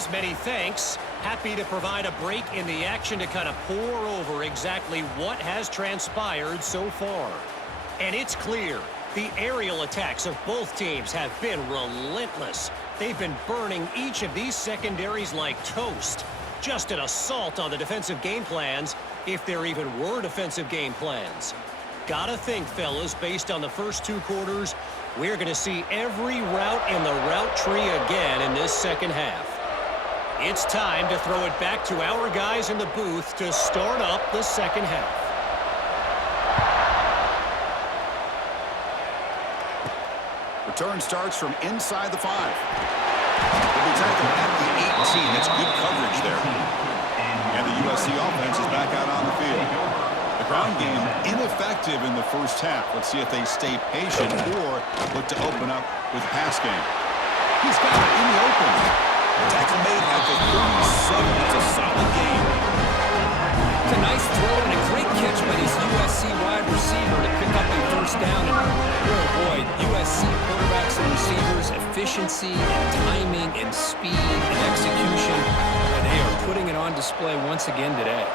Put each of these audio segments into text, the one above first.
Fellas, many thanks. Happy to provide a break in the action to kind of pour over exactly what has transpired so far. And it's clear, the aerial attacks of both teams have been relentless. They've been burning each of these secondaries like toast. Just an assault on the defensive game plans, if there even were defensive game plans. Gotta think, fellas, based on the first 2 quarters, we're going to see every route in the route tree again in this second half. It's time to throw it back to our guys in the booth to start up the second half. Return starts from inside the 5. They'll be tackled at the 18. That's good coverage there. And the USC offense is back out on the field. The ground game ineffective in the first half. Let's see if they stay patient or look to open up with the pass game. He's got it in the open. Tackle made at the 37. It's a solid game. It's a nice throw and a great catch by this USC wide receiver to pick up a first down. And oh boy, USC quarterbacks and receivers, efficiency and timing and speed and execution. They are putting it on display once again today.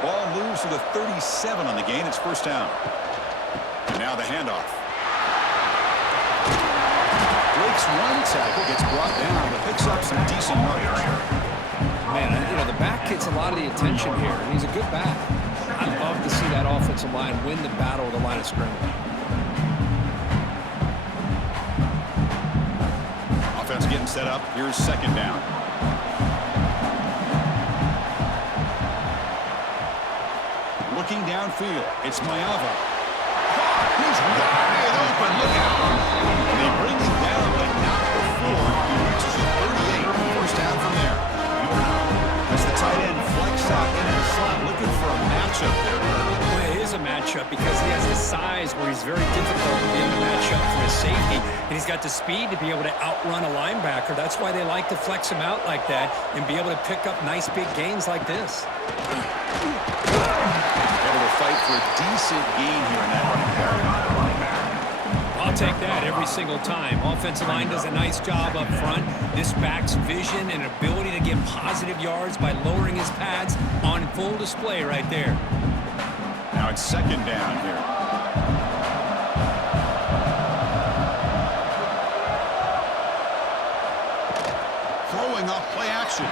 Ball moves to the 37 on the gain. It's first down. And now the handoff. Breaks one tackle, gets brought down, but picks up some decent yardage. Man, you know, the back gets a lot of the attention here, and he's a good back. I'd love to see that offensive line win the battle of the line of scrimmage. Offense getting set up. Here's second down. Looking downfield, it's Mayava. He's wide open. Look out. They bring him down, but not before he reaches the 38. First down from there. As the tight end flex out into the slot, looking for a matchup there. Well, it is a matchup because he has the size where he's very difficult to be able to match up for his safety, and he's got the speed to be able to outrun a linebacker. That's why they like to flex him out like that and be able to pick up nice big gains like this. Able to fight for a decent gain here in that running back. I'll take that every single time. Offensive line does a nice job up front. This back's vision and ability to get positive yards by lowering his pads on full display right there. Now it's second down here. Throwing off play action.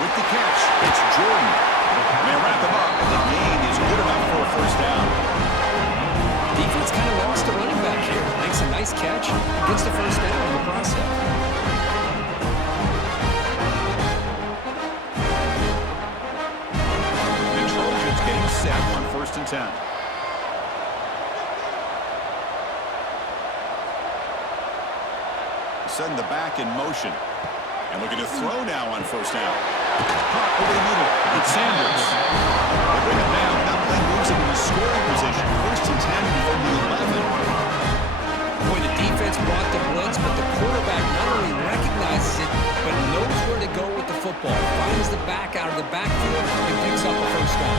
With the catch, it's Jordan. And they wrap him up, and the gain is good enough for a first down. Defense kind of lost the running back here. Makes a nice catch. Gets the first down in the process. The Trojans getting set on 1st and 10. Setting the back in motion. And looking to throw now on first down. Caught over the middle. It's Sanders. They bring him down. Now play moves into the scoring position. 1st and 10 from the 11. Boy, the defense brought the blitz, but the quarterback not only recognizes it, but knows where to go with the football. Finds the back out of the backfield and picks up a first down.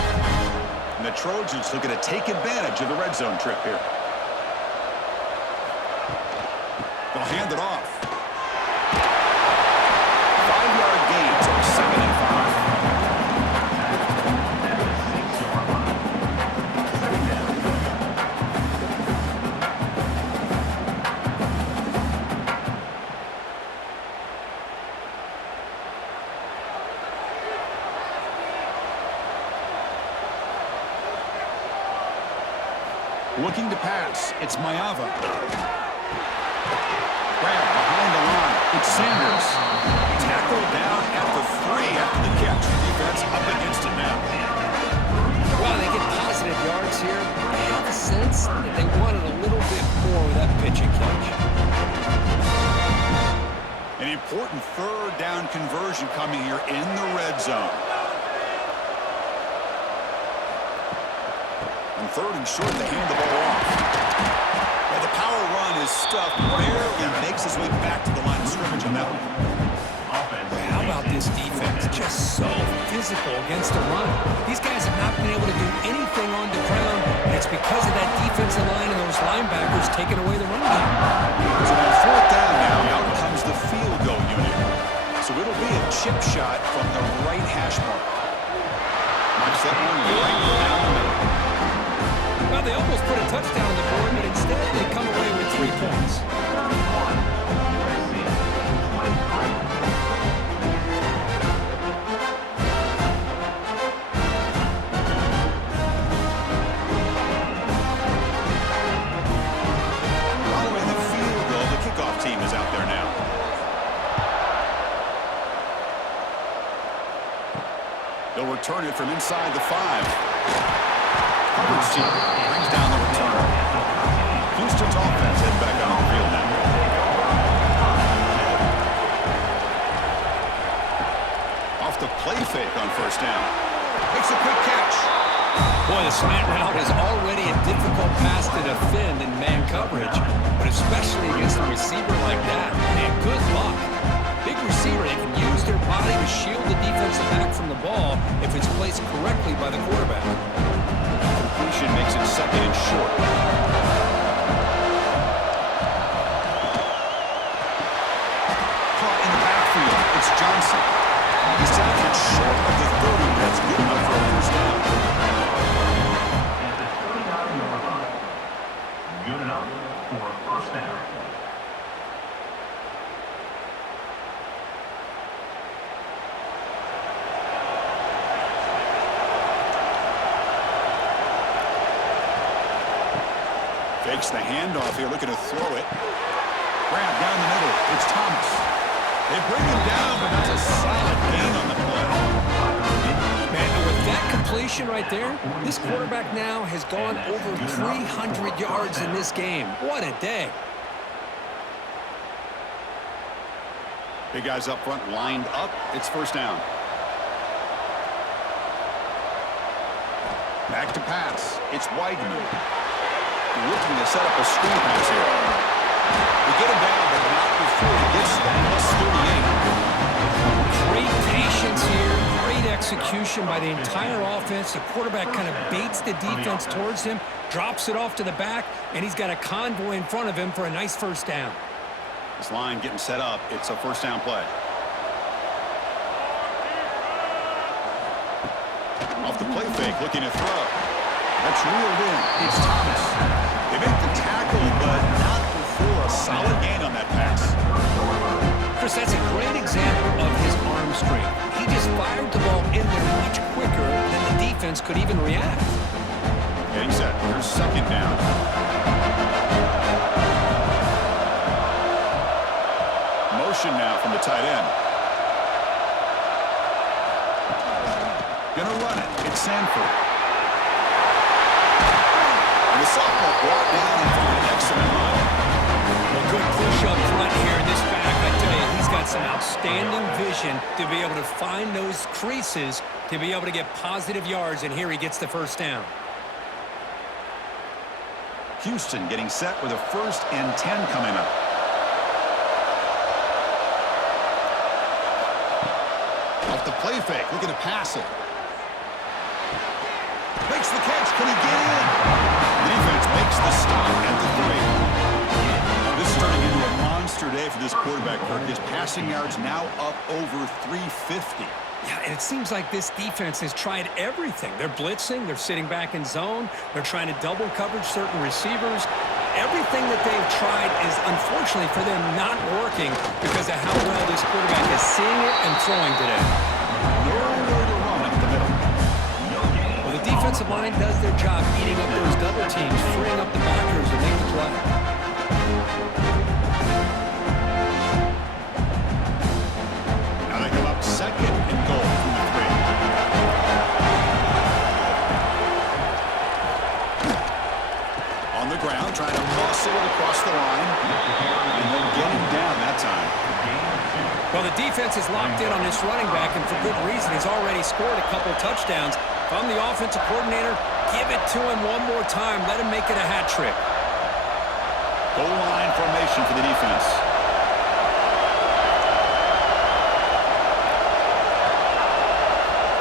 And the Trojans looking to take advantage of the red zone trip here. They'll hand it off. 5-yard gain, so 2nd and 5. Looking to pass, it's Mayava. Grab behind the line, it's Sanders. Tackled down at the 3 after the catch. Defense up against it now. Well, they get positive yards here. I have a sense that they wanted a little bit more with that pitch and catch. An important 3rd down conversion coming here in the red zone. And 3rd and short, they hand the ball off. Well, the power run is stuffed. Barely makes his way back to the line of scrimmage on that one. How about this defense? Just so physical against the run. These guys have not been able to do anything on the ground, and it's because of that defensive line and those linebackers taking away the run game. So on 4th down now, out comes the field goal unit. So it'll be a chip shot from the right hash mark. Marks that one right down the middle. Well, they almost put a touchdown on the board, but instead they come away with 3 points. Following the field goal, the kickoff team is out there now. They'll return it from inside the 5. Coverage team brings down the return. Houston's offense heading back on the field now. Off the play fake on first down. Makes a quick catch. Boy, the slant route is already a difficult pass to defend in man coverage, but especially against a receiver like that. Man, good luck. Big receiver, they can use their body to shield the defensive back from the ball if it's placed correctly by the quarterback. Completion makes it second and short. Caught in the backfield. It's Johnson. He's tackled short of the 30. That's good enough for a first down. At the 39-yard line. Good enough for a first down. Fakes the handoff here, looking to throw it. Grab down the middle. It's Thomas. They bring him down, but that's a solid gain on the play. Man, with that completion right there, this quarterback now has gone over 300 yards in this game. What a day. Big guys up front lined up. It's first down. Back to pass. It's Weidman. Looking to set up a screen pass here. They get him down, but not before he gets the +38. Great patience here, great execution by the entire offense. The quarterback kind of baits the defense towards him, drops it off to the back, and he's got a convoy in front of him for a nice first down. This line getting set up. It's a first down play. Off the play fake, looking to throw. That's reeled in. It's Thomas. They make the tackle, but not before a solid gain on that pass. Chris, that's a great example of his arm strength. He just fired the ball in there much quicker than the defense could even react. Getting set. Here's second down. Motion now from the tight end. Gonna run it. It's Sanford. And the sophomore brought down after an excellent run. A good push up front here in this back. I tell you, he's got some outstanding vision to be able to find those creases to be able to get positive yards, and here he gets the first down. Houston getting set with a 1st and 10 coming up. Off the play fake, looking to pass it. Makes the catch. Can he get in? The defense makes the stop at the 3. This is turning into a monster day for this quarterback, Kirk. His passing yards now up over 350. Yeah, and it seems like this defense has tried everything. They're blitzing, they're sitting back in zone, they're trying to double coverage certain receivers. Everything that they've tried is, unfortunately for them, not working because of how well this quarterback is seeing it and throwing today. Nowhere to run up the middle. Well, the defensive line does their job eating up those double teams, freeing up the backers to make the play. Now they come up second and goal from the 3. On the ground, trying to muscle it across the line. And then get him down that time. Well, the defense is locked in on this running back, and for good reason. He's already scored a couple touchdowns. If I'm the offensive coordinator, give it to him one more time. Let him make it a hat trick. Goal line formation for the defense.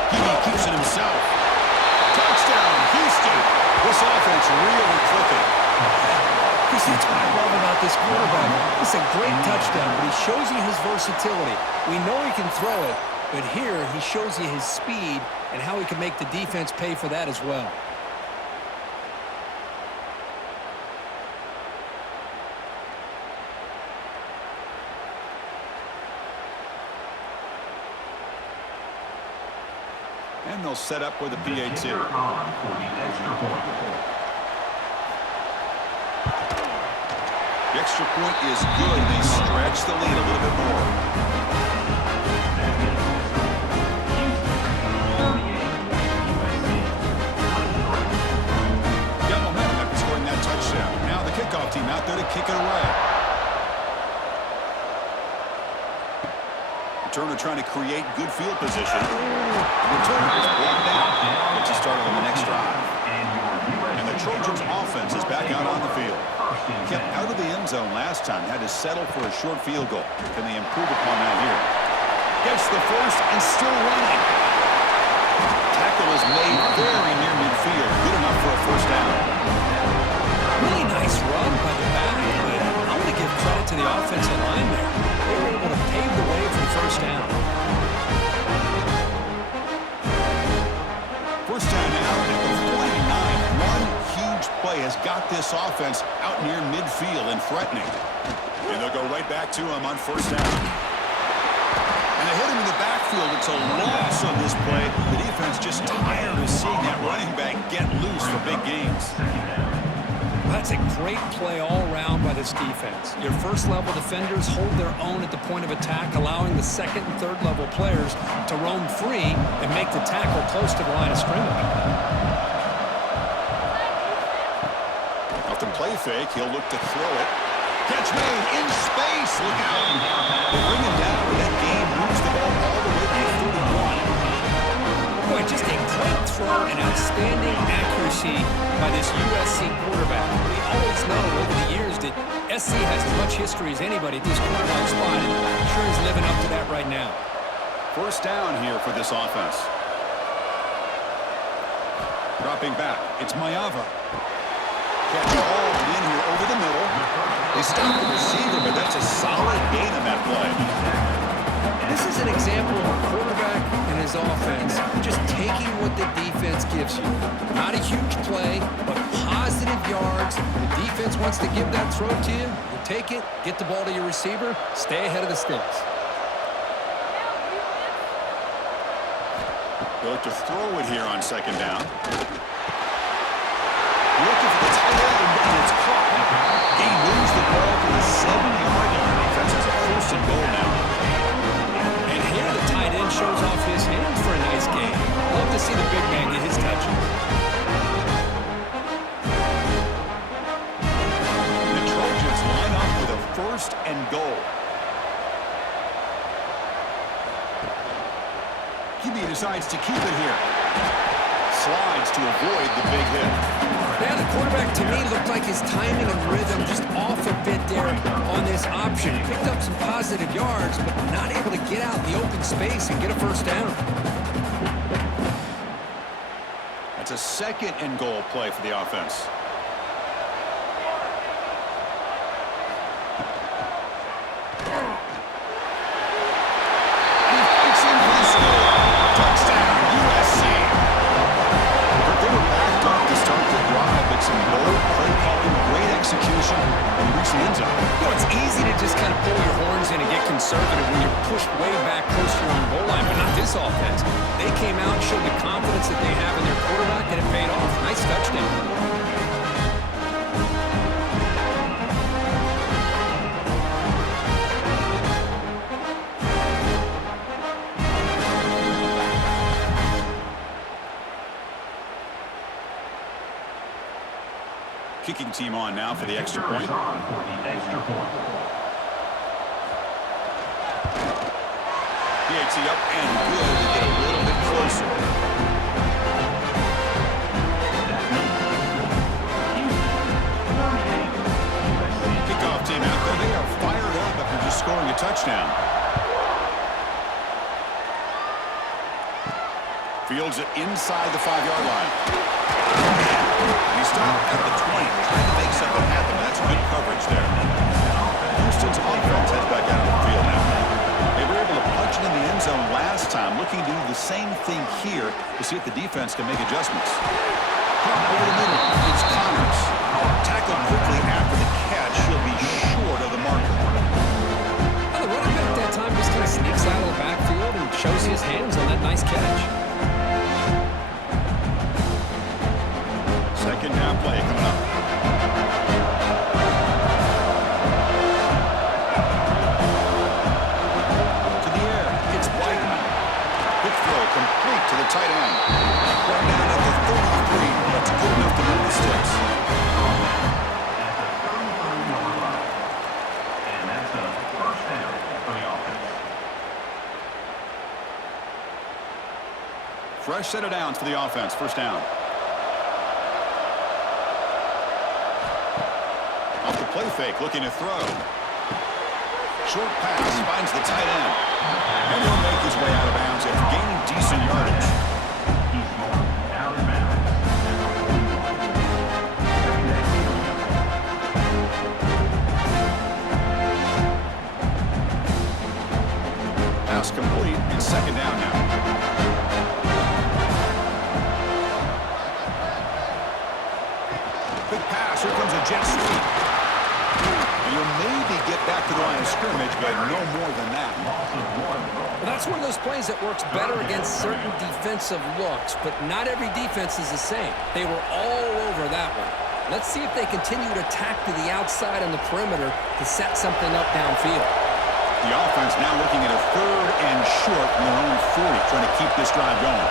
He keeps it himself. Touchdown, Houston. This offense really clicking. Marcus, that's what I love about this quarterback. It's a great touchdown, but he shows you his versatility. We know he can throw it, but here he shows you his speed and how he can make the defense pay for that as well. And they'll set up with a PAT. For the extra point. The extra point is good. They stretch the lead a little bit more. Got momentum after scoring that touchdown. Now the kickoff team out there to kick it away. Returner trying to create good field position. Returner is blocked out. Gets you started on the next drive. And the Trojans' offense is back out on the field. Kept out of the end zone last time. Had to settle for a short field goal. Can they improve upon that here? Gets the first and still running. Tackle is made very near midfield. Good enough for a first down. Really nice run by the back, but I'm going to give credit to the offensive line there. They were able to pave the way for the first down. First down now at the 49. One huge play has got this offense out near midfield and threatening. And they'll go right back to him on first down. And they hit him in the backfield. It's a loss on this play. The defense just tired of seeing that running back get loose for big gains. That's a great play all around by this defense. Your first-level defenders hold their own at the point of attack, allowing the second and third-level players to roam free and make the tackle close to the line of scrimmage. Off the play fake, he'll look to throw it. Catch made in space. Look out. They bring him down, but that game moves the ball all the way to the 31. Boy, just a great throw and outstanding accuracy by this USC quarterback. We always know over the years that SC has as much history as anybody at this quarterback spot, and I'm sure he's living up to that right now. First down here for this offense. Dropping back, it's Mayava. Catch all in here over the middle. They stop the receiver, but that's a solid gain on that play. This is an example of a quarterback and his offense just taking what the defense gives you. Not a huge play, but positive yards. The defense wants to give that throw to you. You take it, get the ball to your receiver, stay ahead of the sticks. They'll look to throw it here on second down. Looking for the tight end, and it's caught. He moves the ball to the 7-yard line. Defense has a first and goal now. And here the tight end shows off his hands for a nice game. Love to see the big man get his touches. The Trojans line up with a first and goal. QB decides to keep it here. Slides to avoid the big hit. Yeah, the quarterback to me looked like his timing and rhythm just off a bit there on this option. Picked up some positive yards, but not able to get out in the open space and get a first down. That's a second and goal play for the offense. He fights in for the score. Touchdown, USC. They were backed up to start the drive, but some bold play calling, great execution, and reach the end zone. You know, it's easy to just kind of pull your horns in and get conservative when you're pushed way back close to your own goal line, but not this offense. They came out and showed the confidence that they have in their quarterback, and it paid off. Nice touchdown. Kicking team on now for the extra point. PAT up and good to get a little bit closer. Kickoff team out there. They are fired up after just scoring a touchdown. Fields it inside the 5-yard line. He stopped at the 20, trying to make something happen. That's good coverage there. Houston's offense heads back out on the field now. They were able to punch it in the end zone last time, looking to do the same thing here to see if the defense can make adjustments. Over the middle, it's Connors. Tackled quickly after the catch. He'll be short of the marker. Well, the running back that time just kind of sneaks out of the backfield and shows his hands on that nice catch. Second down play coming up. To the air, it's Whiteman. Quick throw complete to the tight end. Right down at the 33. That's good enough to move the sticks. At the 33-yard line. And that's a first down for the offense. Fresh set of downs for the offense. First down. Off the play fake, looking to throw. Short pass finds the tight end. And he'll make his way out of bounds after gaining decent yardage. He's going out of bounds. Pass complete. It's second down now. Quick pass. Here comes a jet sweep. You'll maybe get back to the line of scrimmage, but no more than that. Well, that's one of those plays that works better against certain defensive looks, but not every defense is the same. They were all over that one. Let's see if they continue to tack to the outside on the perimeter to set something up downfield. The offense now looking at a third and short from their own 40, trying to keep this drive going.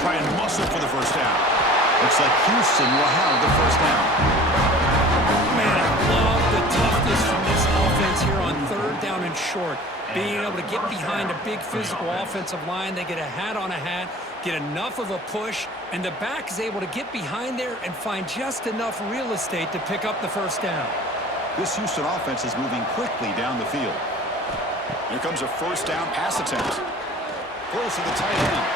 Try and muscle for the first down. Looks like Houston will have the first down. Man, I love the toughness from this offense here on third down and short. Being able to get behind a big physical offensive line, they get a hat on a hat, get enough of a push, and the back is able to get behind there and find just enough real estate to pick up the first down. This Houston offense is moving quickly down the field. Here comes a first down pass attempt. Close to the tight end.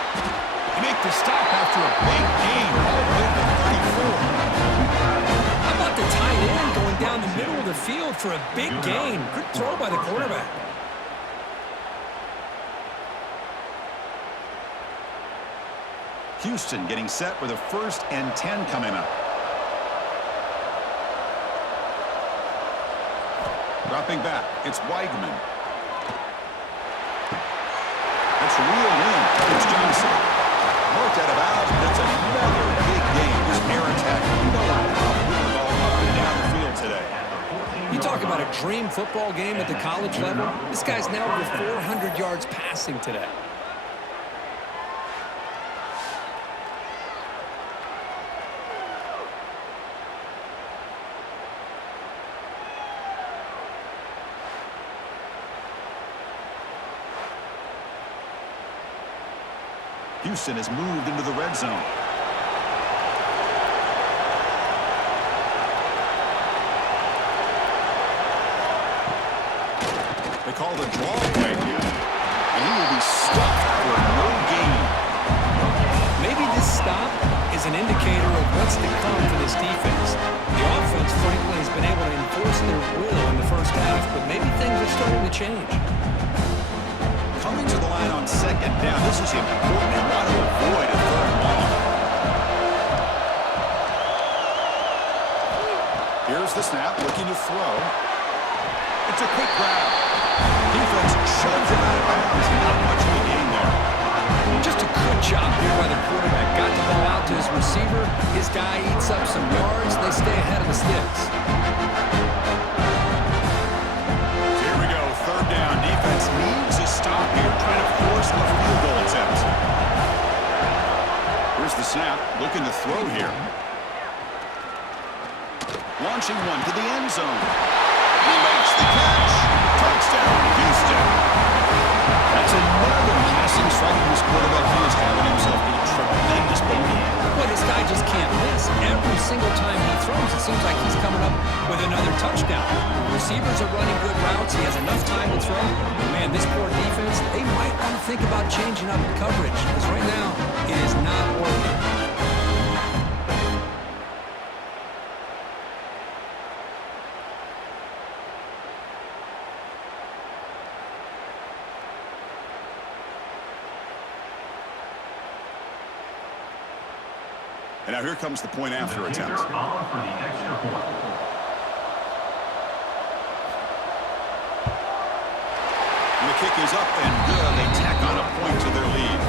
They make the stop after a big gain all the way to the 34. How about the tight end going down the middle of the field for a big gain? Good throw by the quarterback. Houston getting set with a 1st and 10 coming up. Dropping back, it's Weigman. It's reeled in. It's Johnson. Worked out of bounds, but it's another big game. This air attack, no problem with the ball up and down the field today. You talk about a dream football game at the college level. This guy's now over 400 yards passing today. Houston has moved into the red zone. They call the draw play here. And he will be stuffed for no gain. Maybe this stop is an indicator of what's to come for this defense. The offense, frankly, has been able to enforce their will in the first half, but maybe things are starting to change. Coming to the line on second down. This is important. They want to avoid a third and long. Here's the snap, looking to throw. It's a quick grab. Defense shoves him out of bounds. Not much of a gain there. Just a good job here by the quarterback. Got the ball out to his receiver. His guy eats up some yards. They stay ahead of the sticks. Here we go, third down. Defense needs a stop here, trying to force the field goal attempt. Here's the snap, looking to throw here. Launching one to the end zone. He makes the catch. Touchdown, Houston. That's another passing strike from this quarterback. He is having himself a tremendous bogey. Boy, this guy just can't miss. Every single time he throws, it seems like he's coming up with another touchdown. Receivers are running good routes. He has enough time to throw. But man, this poor defense, they might want to think about changing up coverage, because right now it is not working. And now here comes the point after attempt. On for the extra point. And the kick is up and good. They tack on a point to their lead.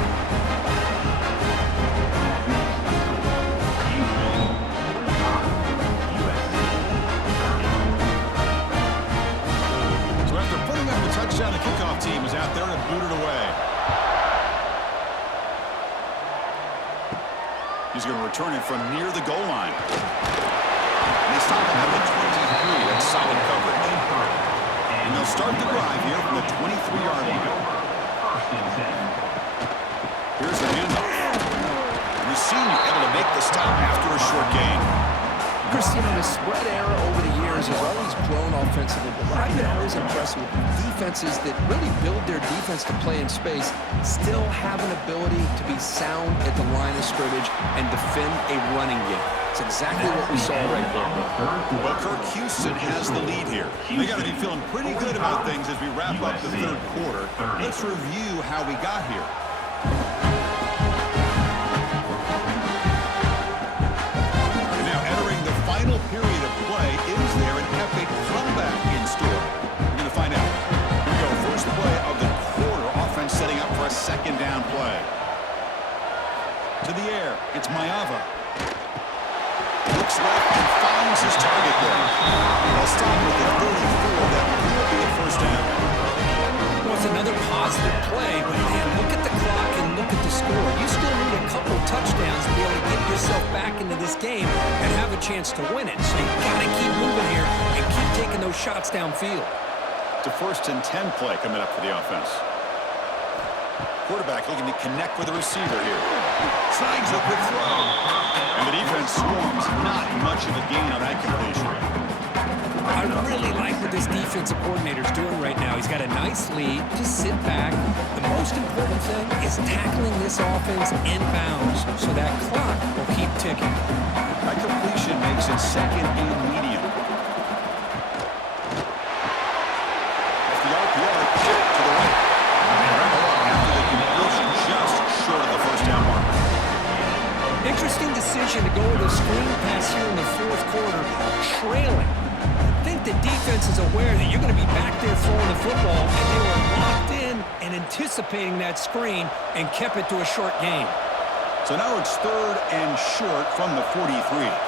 So after putting up the touchdown, the kickoff team is out there to boot it away. He's going to return it from near the goal line. And they stop him at the 23. That's solid coverage. And they'll start the drive here from the 23-yard line. Here's the handoff. The senior able to make the stop after a short gain. Chris, you know, the spread era over the years has always grown offensively, but what I've been always impressed with defenses that really build their defense to play in space still have an ability to be sound at the line of scrimmage and defend a running game. It's exactly what we saw right there. Well, Kirk Houston has the lead here. They got to be feeling pretty good about things as we wrap up the third quarter. Let's review how we got here. And now entering the final period of play, is there an epic comeback in store? We're going to find out. Here we go. First play of the quarter. Offense setting up for a second down play. To the air. It's Mayava. Looks left and finds his target there. They'll stop with the 34. That will be a first down. Well, it's another positive play, but man, look at the clock and look at the score. You still need a couple touchdowns to be able to get yourself back into this game and have a chance to win it. So you got to keep moving here and keep taking those shots downfield. It's a 1st and 10 play coming up for the offense. Quarterback looking to connect with the receiver here. Slides a quick throw. And the defense swarms. Not much of a gain on that completion. I really like what this defensive coordinator's doing right now. He's got a nice lead. Just sit back. The most important thing is tackling this offense inbounds so that clock will keep ticking. That completion makes it 2nd and medium. Off the RPO, the kick to the right. And wrap it up after the completion just short of the first down mark. Interesting decision to go with a screen pass here in the fourth quarter, trailing. I think the defense is aware that you're going to be back there throwing the football, and they were locked in and anticipating that screen and kept it to a short gain. So now it's 3rd and short from the 43.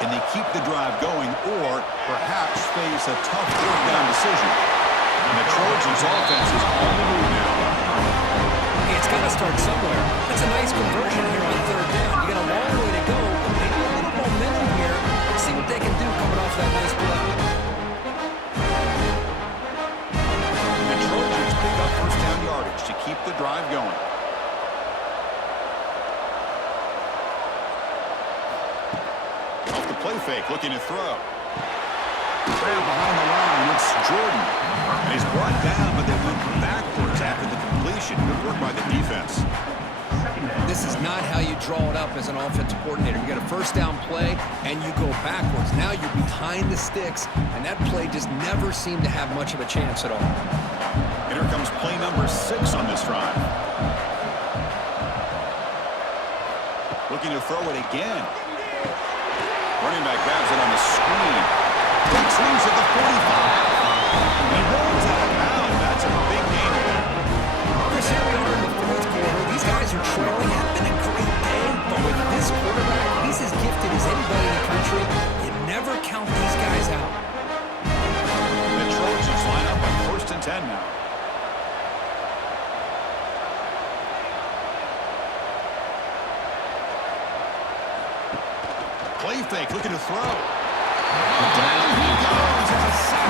Can they keep the drive going or perhaps face a tough 4th down decision? And the Trojans' offense is on the move now. Hey, it's got to start somewhere. That's a nice conversion here on 3rd down. You got a long way to go, but maybe a little momentum here. Let's see what they can do coming off that nice play. The Trojans pick up 1st down yardage to keep the drive going. Off the play fake, looking to throw. Grab behind the line, it's Jordan. And he's brought down, but they went backwards after the completion. Good work by the defense. This is not how you draw it up as an offensive coordinator. You got a 1st down play, and you go backwards. Now you're behind the sticks, and that play just never seemed to have much of a chance at all. And here comes play number 6 on this drive. Looking to throw it again. Running back grabs it on the screen. Swings at the 45. He rolls out of bounds. That's a big gain there. Chris, here we are in the 4th quarter. These guys are trailing. It's been a great day, but with this quarterback, he's as gifted as anybody in the country. You never count these guys out. The Trojans line up on 1st and 10 now. Play fake, looking to throw. Down he goes. It's a sack.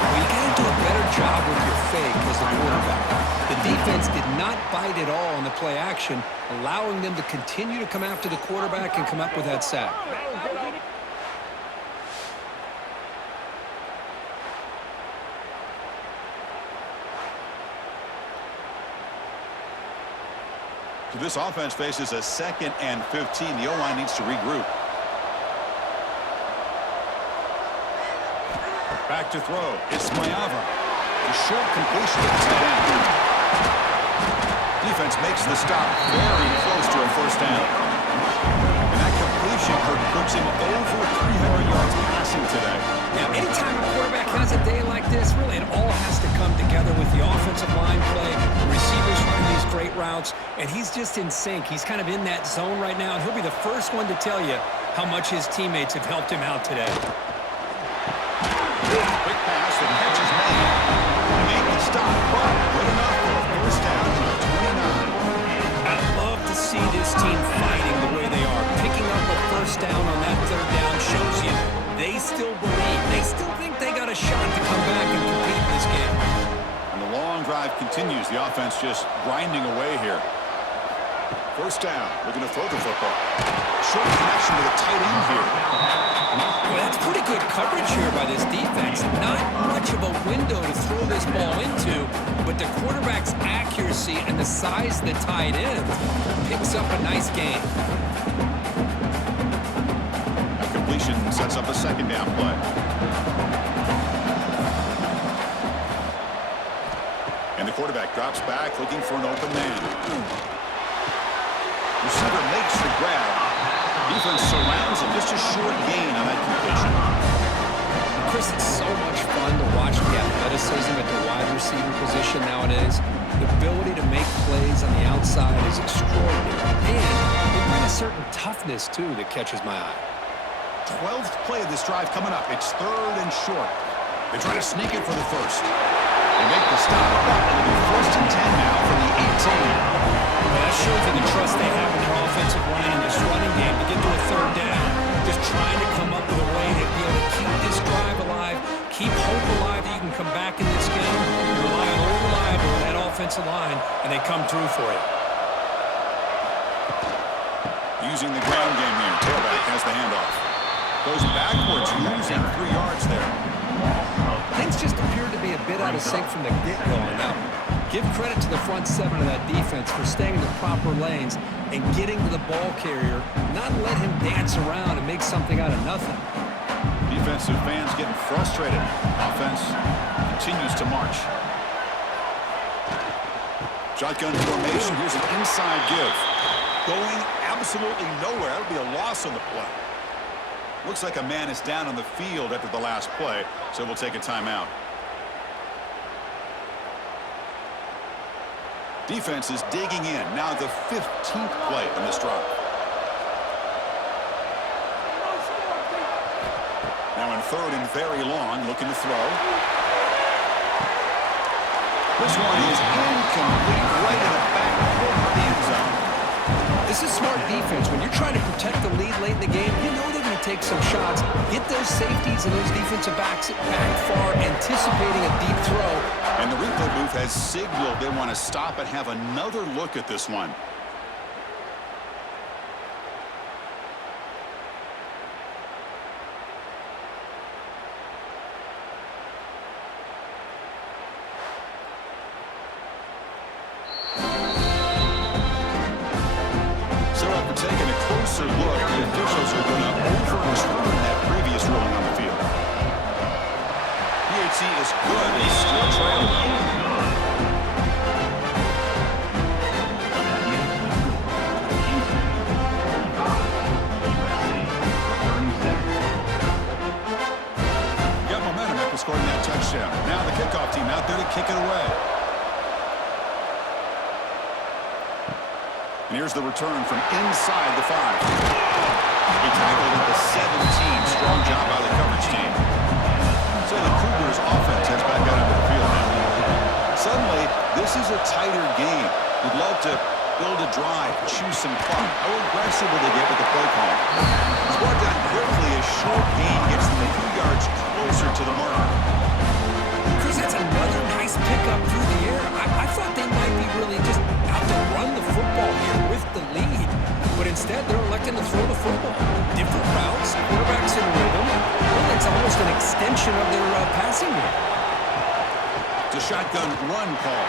Well, you got to do a better job with your fake as a quarterback. The defense did not bite at all on the play action, allowing them to continue to come after the quarterback and come up with that sack. So this offense faces a 2nd and 15. The O-line needs to regroup. Back to throw. It's Mayava. A short completion to the tight end. Defense makes the stop very close to a 1st down. And that completion completion, Kirk, puts him over 300 yards passing today. Yeah, anytime a quarterback has a day like this, really it all has to come together with the offensive line play, the receivers running these great routes, and he's just in sync. He's kind of in that zone right now, and he'll be the first one to tell you how much his teammates have helped him out today. Quick pass, the catch is made. They make the stop, but good enough for a first down to the 29. I love to see this team fighting the way they are. Picking up a first down on that third down shows you they still believe. They still think they got a shot to come back and compete in this game. And the long drive continues. The offense just grinding away here. First down, looking to throw the football. Short connection to the tight end here. Well, that's pretty good coverage here by this defense. Not much of a window to throw this ball into, but the quarterback's accuracy and the size of the tight end picks up a nice gain. A completion sets up a second down play. And the quarterback drops back looking for an open man. Receiver makes the grab. Defense surrounds him. Just a short gain on that completion. Chris, it's so much fun to watch the athleticism at the wide receiver position nowadays. The ability to make plays on the outside is extraordinary. And they bring a certain toughness, too, that catches my eye. 12th play of this drive coming up. It's third and short. They try to sneak it for the first. They make the stop. It'll be first and 10 now from the 18. Well, that shows you the trust they have in their offensive line in this running game to get to a third down. Just trying to come up with a way to be able to keep this drive alive, keep hope alive that you can come back in this game. You rely on old reliable in that offensive line, and they come through for you. Using the ground game here. Tailback has the handoff. Goes backwards, losing 3 yards there. Things just appeared to be a bit out of sync from the get-go on that one. Give credit to the front seven of that defense for staying in the proper lanes and getting to the ball carrier, not let him dance around and make something out of nothing. Defensive fans getting frustrated. Offense continues to march. Shotgun formation. Here's an inside give. Going absolutely nowhere. That'll be a loss on the play. Looks like a man is down on the field after the last play, so we'll take a timeout. Defense is digging in. Now the 15th play in this drive. Now in third and very long, looking to throw. This one is incomplete, right in the back corner of the end zone. This is smart defense. When you're trying to protect the lead late in the game, you know they're going to take some shots, get those safeties and those defensive backs back far, anticipating a deep throw. And the replay booth has signaled they want to stop and have another look at this one. So after taking a closer look, the officials are going to overturn that previous ruling on the field. PHC is good. They still trail. Got momentum after scoring that touchdown. Now the kickoff team out there to kick it away. And here's the return from inside the 5. He tackled at the 17. Strong job by the coverage team. So the Cougars offense heads back out into the field now. Suddenly, this is a tighter game. We'd love to build a drive, choose some clock. How aggressive will they get with the play call? It's brought down quickly. A short gain gets them a few yards closer to the mark. Chris, that's another nice pickup through the air. I thought they might be really just out to run the football here with the lead. But instead, they're electing to throw the football. Different routes, quarterbacks in rhythm. Well, it's almost an extension of their passing game. It's a shotgun run call.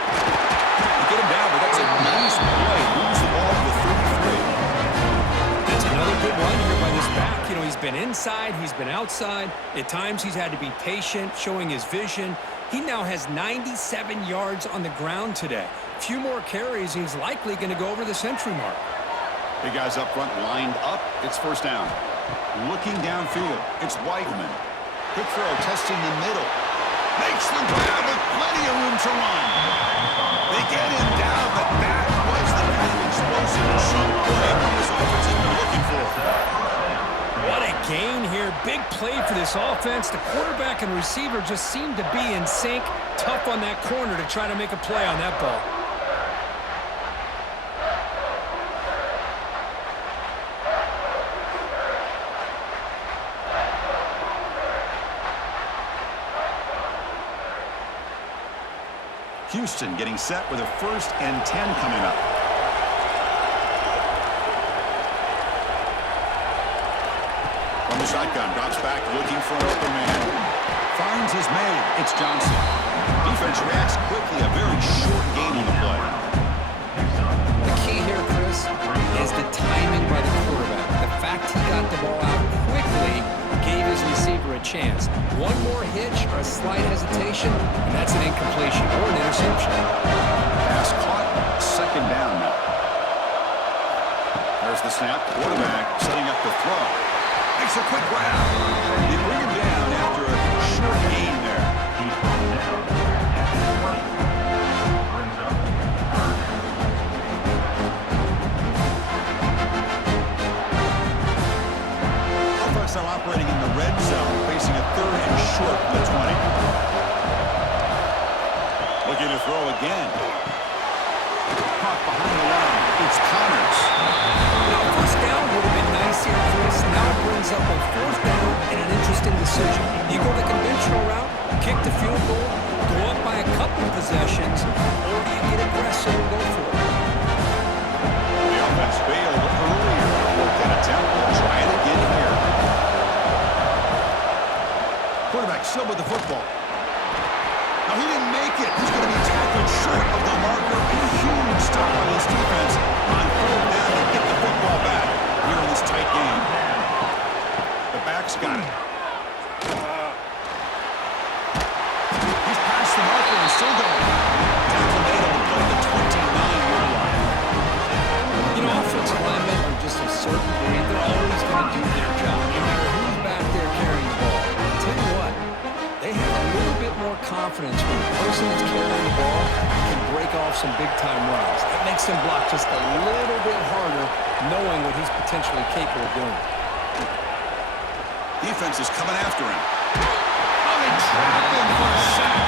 They get him down, but that's a nice play. Moves the ball to the 33. That's another good run here by this back. You know, he's been inside, he's been outside. At times, he's had to be patient, showing his vision. He now has 97 yards on the ground today. A few more carries, he's likely going to go over the century mark. Big guys up front lined up. It's first down. Looking downfield. It's Whiteman. Quick throw, testing the middle. Makes the grab with plenty of room to run. They get him down, but that was the kind of explosive chunk play this offense has been looking for. What a gain here. Big play for this offense. The quarterback and receiver just seem to be in sync. Tough on that corner to try to make a play on that ball. Houston getting set with a 1st and 10 coming up. From the shotgun, drops back, looking for an open man. Finds his man. It's Johnson. Defense reacts quickly. A very short game on the play. The key here, Chris, is the timing by the quarterback. The fact he got the ball out quickly gave his receiver a chance. One more hitch or a slight hesitation, and that's an incompletion or an interception. Pass caught. 2nd down now. There's the snap. Quarterback setting up the throw. Makes a quick grab. They bring him down after a short gain there. He's brought down at the 20. Brings up 3rd. Offense now operating in the red zone, facing a 3rd and short from the 20. Looking to throw again. Caught behind the line. It's Connors. Now, 1st down would have been nice here, Chris. Now it brings up a 4th down and an interesting decision. You go the conventional route, kick the field goal, go up by a couple possessions, or do you get aggressive and go for it? The offense failed earlier with that attempt. We'll try it again here. Quarterback still with the football. Now he didn't make it. He's going to be tackled short of the marker. A huge stop by this defense on 4th down to get the football back here in this tight game. The back's got it. He's past the marker and still going. Tackle made on the play, the 29-yard line. You know, offensive linemen are just a certain breed. They're always going to do their job, no matter who's back there carrying the ball. I'll tell you what, they have a little bit more confidence when the person that's carrying the ball can break off some big-time runs. It makes them block just a little bit harder, knowing what he's potentially capable of doing. Defense is coming after him. Oh, they trap him for a sack.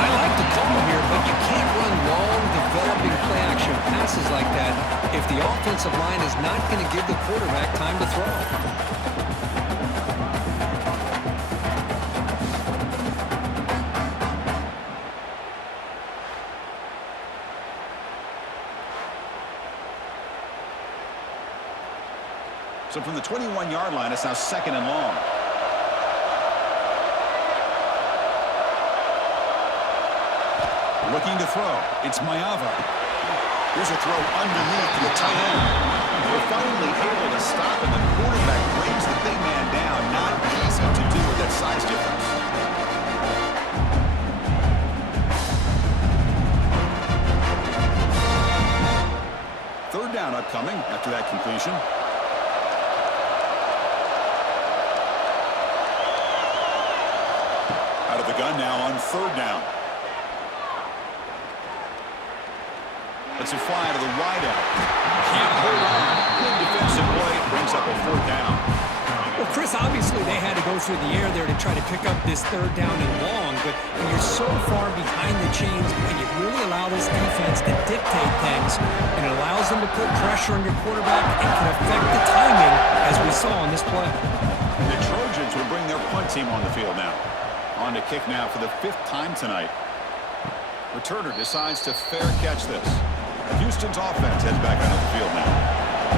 I like the call here, but you can't run long, developing play-action passes like that if the offensive line is not going to give the quarterback time to throw. So from the 21-yard line, it's now 2nd and long. Looking to throw. It's Mayava. Here's a throw underneath to the tight end. They're finally able to stop, and the quarterback brings the big man down. Not easy to do with that size difference. 3rd down upcoming after that completion. Out of the gun now on 3rd down. Let's it fly to the wideout. Can't hold on. Good defensive play. Brings up a 4th down. Well, Chris, obviously they had to go through the air there to try to pick up this 3rd down and long, but when you're so far behind the chains, you really allow this defense to dictate things, and it allows them to put pressure on your quarterback and can affect the timing, as we saw on this play. The Trojans will bring their punt team on the field now. On to kick now for the 5th time tonight. Returner decides to fair catch this. Houston's offense heads back onto the field now.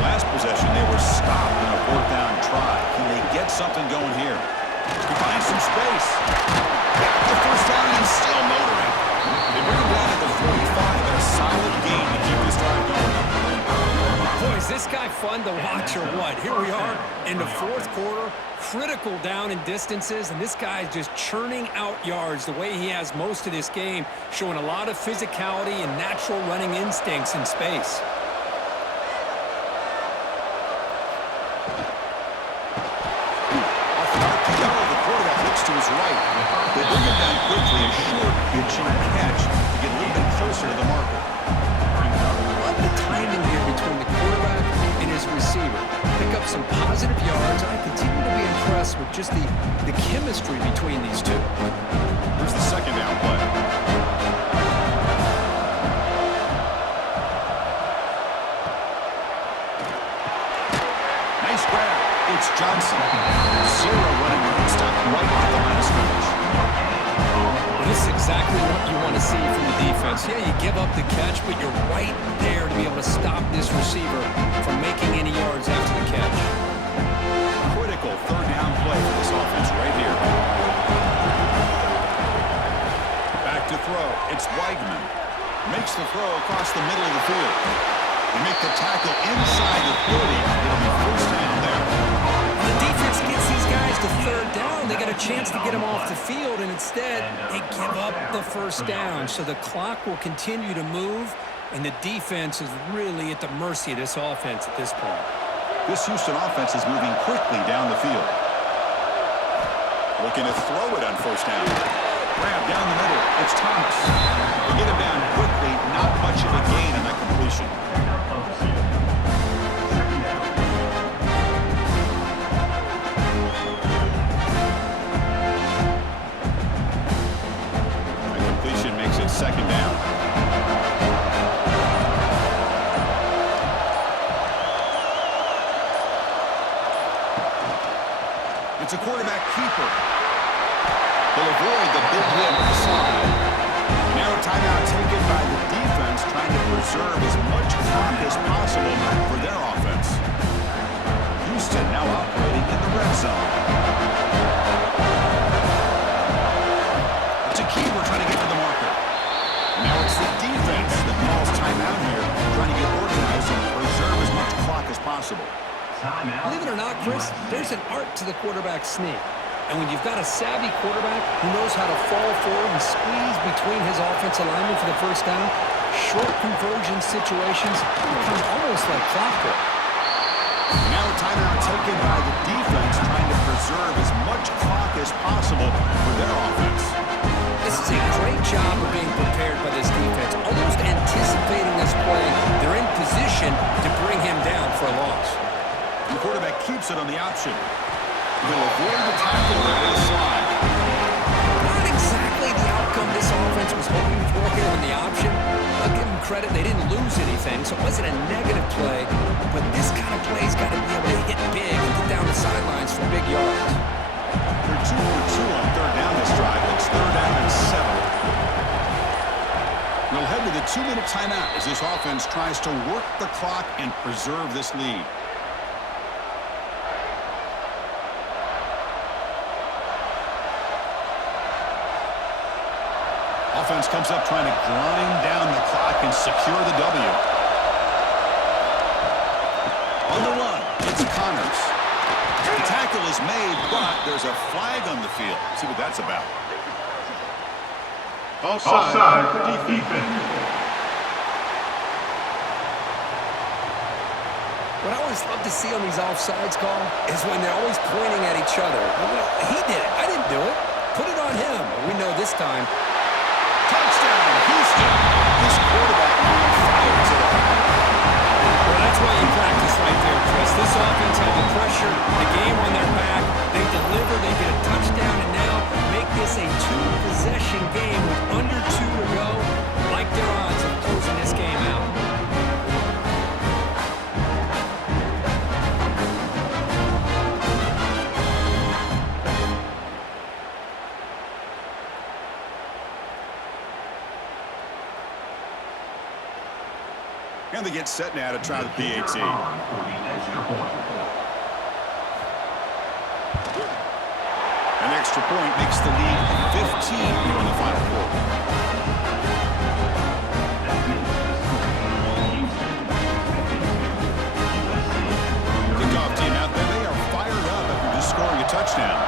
Last possession, they were stopped in a 4th down try. Can they get something going here? He finds some space. Got the 1st down and still motoring. They bring him down at the 45 and a solid gain to keep this drive going. Boy, is this guy fun to watch or what? Here we are in the 4th quarter, critical down and distances, and this guy is just churning out yards the way he has most of this game, showing a lot of physicality and natural running instincts in space. They bring him down quickly, a short pitching catch to get a little bit closer to the marker. Love the timing here between the quarterback and his receiver. Pick up some positive yards, and I continue to be impressed with just the chemistry between these two. Here's the second down play. Nice grab. It's Johnson. Zero running room stop right at the line of scrimmage. Well, this is exactly what you want to see from the defense. Yeah, you give up the catch, but you're right there to be able to stop this receiver from making any yards after the catch. Critical third down play for this offense right here. Back to throw. It's Weigman. Makes the throw across the middle of the field. They make the tackle inside the 30. It'll be first down there. The defense gets these guys to third down. They got a chance to get them off the field, and instead they give up the first down. So the clock will continue to move, and the defense is really at the mercy of this offense at this point. This Houston offense is moving quickly down the field. Looking to throw it on first down. Grab down the middle. It's Thomas. They get him down quickly. Not much of a gain on that completion. The completion makes it second down. It's a quarterback keeper. They'll avoid the big hit at the slide. Now a timeout taken by the defense, trying to preserve as much clock as possible for their offense. Houston now operating in the red zone. It's a keeper trying to get to the marker. Now it's the defense that calls timeout here, trying to get organized and preserve as much clock as possible. Believe it or not, Chris, there's an art to the quarterback sneak. And when you've got a savvy quarterback who knows how to fall forward and squeeze between his offensive linemen for the first down, short conversion situations become almost like clockwork. Now a timeout taken by the defense, trying to preserve as much clock as possible for their offense. This is a great job of being prepared by this defense, almost anticipating this play. They're in position to bring him down for a loss. The quarterback keeps it on the option. He'll avoid the tackle there with a slide. Not exactly the outcome this offense was hoping for here in the option. I'll give them credit, they didn't lose anything, so it wasn't a negative play. But this kind of play's got to be able to hit big and get down the sidelines for big yards. They're 2 for 2 on third down this drive. It's third down and 7. We'll head to the 2-minute timeout as this offense tries to work the clock and preserve this lead. Offense comes up trying to grind down the clock and secure the W. On the run, it's Connors. The tackle is made, but there's a flag on the field. See what that's about. Offside defense. What I always love to see on these offsides call is when they're always pointing at each other. He did it. I didn't do it. Put it on him. We know this time. Touchdown, Houston. This quarterback fires it up. Well, that's why you practice right there, Chris. This offense had the pressure, the game on their back. They deliver, they get a touchdown, and now make this a two-possession game with under 2 to go. Like their odds of closing this game out. And they get set now to try the PAT. An extra point makes the lead 15 here in the final quarter. Kickoff team out there. They are fired up after just scoring a touchdown.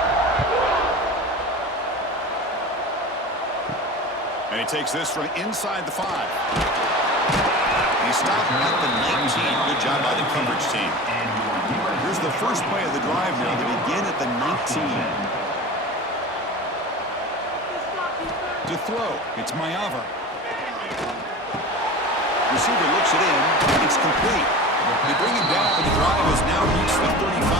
And he takes this from inside the 5. He stopped at the 19. Good job by the coverage team. Here's the first play of the drive now. They begin at the 19. to throw. It's Mayava. Receiver looks it in. It's complete. They bring him down, but the drive has now reached the 35.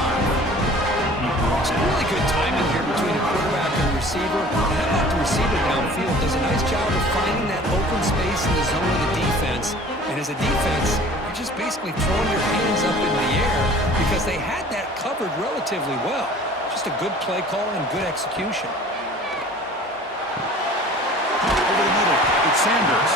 It's really good timing here between the quarterback and the receiver. And how about the receiver downfield does a nice job of finding that open space in the zone of the defense. And as a defense, you're just basically throwing your hands up in the air because they had that covered relatively well. Just a good play call and good execution. Over the middle, it's Sanders.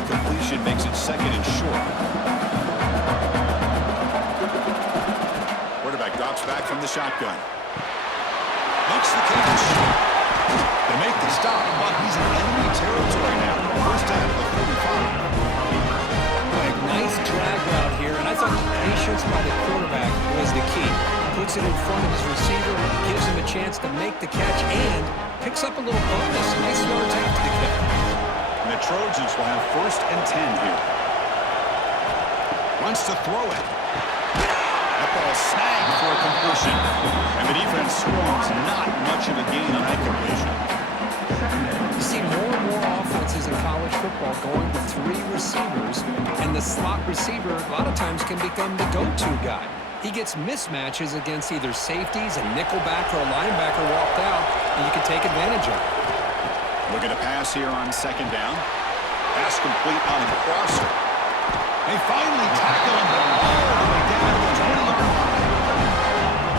That completion makes it second and short. Quarterback drops back from the shotgun. Makes the catch. They make the stop, but he's in enemy territory now. First down at the 45. Right, nice drag route here, and I thought the patience by the quarterback was the key. Puts it in front of his receiver, gives him a chance to make the catch, and picks up a little bonus. Nice yards after the catch. And the Trojans will have 1st and 10 here. Wants to throw it. That ball snagged for a completion. And the defense scores not much of a gain on that completion. You see more and more offenses in college football going with 3 receivers, and the slot receiver a lot of times can become the go-to guy. He gets mismatches against either safeties, a nickelback, or a linebacker walked out, and you can take advantage of it. Look at a pass here on 2nd down. Pass complete on a crosser. They finally tackle him all the way down to the 20-yard line.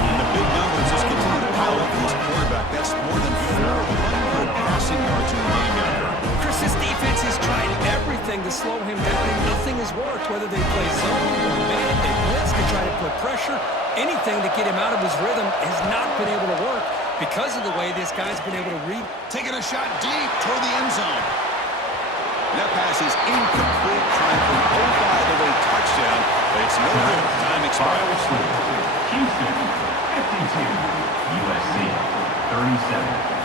And the big numbers just continue to pile up for this quarterback. That's more than 400 passing yards in the game down there. Chris, this defense has tried everything to slow him down, and nothing has worked. Whether they play zone or man, they blitz to try to put pressure. Anything to get him out of his rhythm has not been able to work because of the way this guy's been able to read. Taking a shot deep toward the end zone. That pass is incomplete, trying for an oh-by-the-way touchdown, but it's no good. Time expires. Houston, 52. USC, 37.